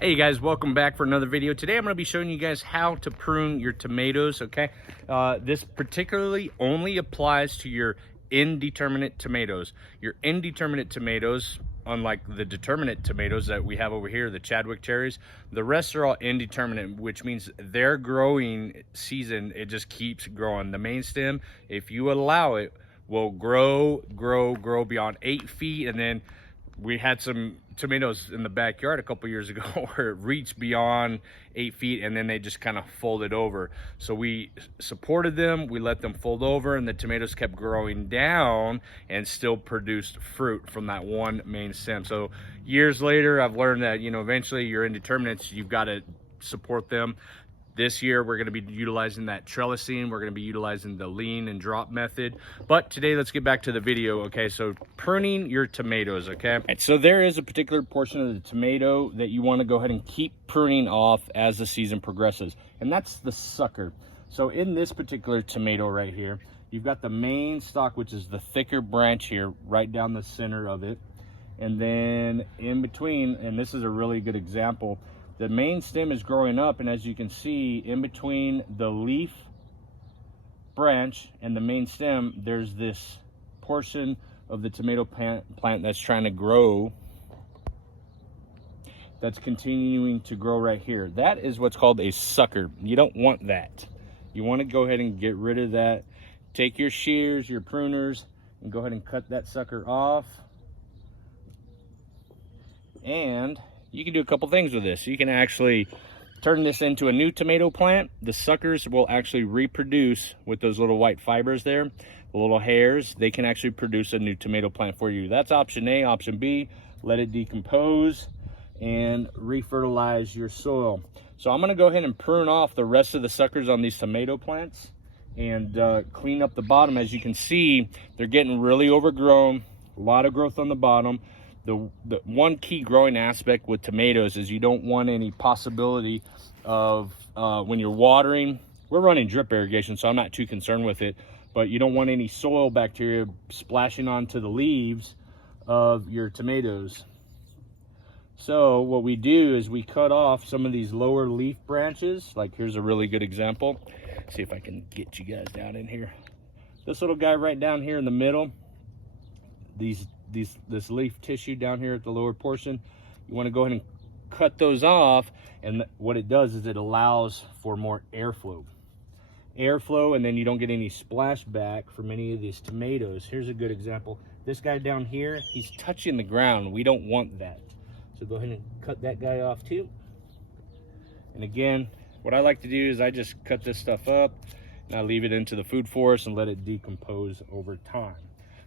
Hey guys, welcome back for another video. Today I'm going to be showing you guys how to prune your tomatoes, okay? This particularly only applies to your indeterminate tomatoes. Your indeterminate tomatoes, unlike the determinate tomatoes that we have over here, the Chadwick cherries, the rest are all indeterminate, which means their growing season, it just keeps growing. The main stem, if you allow it, will grow beyond 8 feet, and then we had some tomatoes in the backyard a couple years ago where it reached beyond 8 feet and then they just kind of folded over. So we supported them, we let them fold over, and the tomatoes kept growing down and still produced fruit from that one main stem. So years later, I've learned that, you know, eventually your indeterminates, you've got to support them. This year, we're going to be utilizing that trellising. We're going to be utilizing the lean and drop method. But today, let's get back to the video, okay? So pruning your tomatoes, okay? All right, so there is a particular portion of the tomato that you want to go ahead and keep pruning off as the season progresses, and that's the sucker. So in this particular tomato right here, you've got the main stalk, which is the thicker branch here, right down the center of it. And then in between, and this is a really good example, the main stem is growing up, and as you can see, in between the leaf branch and the main stem, there's this portion of the tomato plant that's trying to grow, that's continuing to grow right here. That is what's called a sucker. You don't want that. You want to go ahead and get rid of that. Take your shears, your pruners, and go ahead and cut that sucker off. And you can do a couple things with this. You can actually turn this into a new tomato plant. The suckers will actually reproduce with those little white fibers there, the little hairs. They can actually produce a new tomato plant for you. That's option A. Option B, let it decompose and refertilize your soil. So I'm gonna go ahead and prune off the rest of the suckers on these tomato plants and clean up the bottom. As you can see, they're getting really overgrown, a lot of growth on the bottom. The one key growing aspect with tomatoes is you don't want any possibility of when you're watering. We're running drip irrigation, so I'm not too concerned with it, but you don't want any soil bacteria splashing onto the leaves of your tomatoes. So what we do is we cut off some of these lower leaf branches. Like here's a really good example. See if I can get you guys down in here. This little guy right down here in the middle, this leaf tissue down here at the lower portion, you want to go ahead and cut those off, and what it does is it allows for more airflow, and then you don't get any splashback from any of these tomatoes. Here's a good example. This guy down here, he's touching the ground. We don't want that, so go ahead and cut that guy off too. And again, what I like to do is I just cut this stuff up and I leave it into the food forest and let it decompose over time.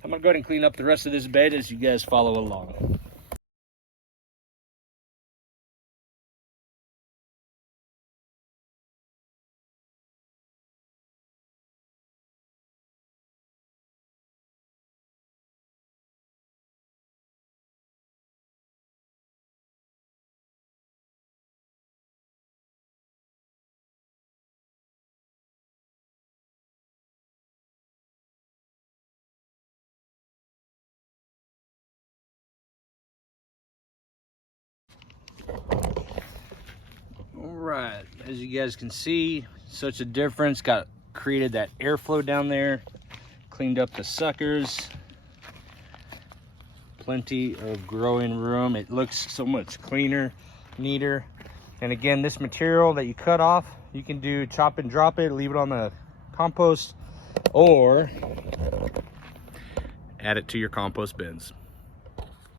I'm gonna go ahead and clean up the rest of this bed as you guys follow along. All right, as you guys can see, such a difference. Created that airflow down there, cleaned up the suckers, plenty of growing room. It looks so much cleaner, neater. And again, this material that you cut off, you can do chop and drop it, leave it on the compost, or add it to your compost bins.